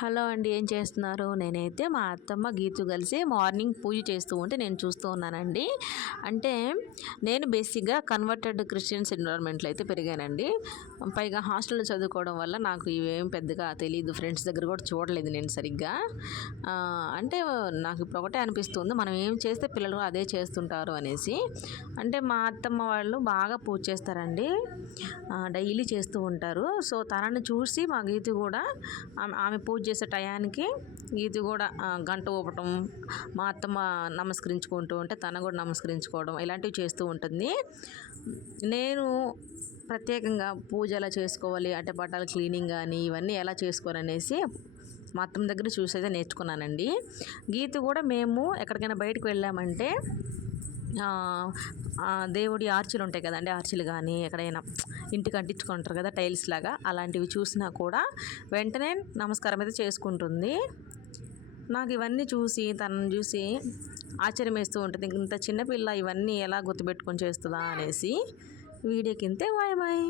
Hello అండి ఏం చేస్తున్నారు? నేనైతే మా అత్తమ్మ గీతు కలిసి మార్నింగ్ పూజ చేస్తూ ఉంటే నేను చూస్తూ ఉన్నానండి. అంటే నేను బేసిక్గా కన్వర్టెడ్ క్రిస్టియన్స్ ఎన్విరాన్మెంట్లో అయితే పెరిగానండి. పైగా హాస్టల్లో చదువుకోవడం వల్ల నాకు ఇవేం పెద్దగా తెలియదు ఫ్రెండ్స్ దగ్గర కూడా చూడలేదు నేను సరిగ్గా. అంటే నాకు ఇప్పుడు ఒకటే అనిపిస్తుంది మనం ఏం చేస్తే పిల్లలు అదే చేస్తుంటారు అనేసి. అంటే మా అత్తమ్మ వాళ్ళు బాగా పూజ చేస్తారండి. డైలీ చేస్తూ ఉంటారు. సో తనని చూసి మా గీతి కూడా ఆమె పూజ చేసే టయానికి ఇది కూడా గంట ఊపటం మా అత్తమ్మ నమస్కరించుకుంటూ ఉంటే తన కూడా నమస్కరించుకోవడం ఇలాంటివి చేస్తూ ఉంటుంది. నేను ప్రత్యేకంగా పూజ ఎలా చేసుకోవాలి అంటే బట్టలు క్లీనింగ్ కానీ ఇవన్నీ ఎలా చేసుకోవాలనేసి మా అత్తమ్మ దగ్గర చూసి అయితే నేర్చుకున్నానండి. గీత కూడా మేము ఎక్కడికైనా బయటకు వెళ్ళామంటే దేవుడి ఆర్చిలు ఉంటాయి కదండి ఆర్చిలు కానీ ఎక్కడైనా ఇంటికి అంటించుకుంటారు కదా టైల్స్ లాగా అలాంటివి చూసినా కూడా వెంటనే నమస్కారం అయితే చేసుకుంటుంది. నాకు ఇవన్నీ చూసి తనని చూసి ఆశ్చర్యం వేస్తూ ఉంటుంది ఇంత చిన్నపిల్ల ఇవన్నీ ఎలా గుర్తుపెట్టుకొని చేస్తుందా అనేసి వీడియోకింతే బాయ్ బాయ్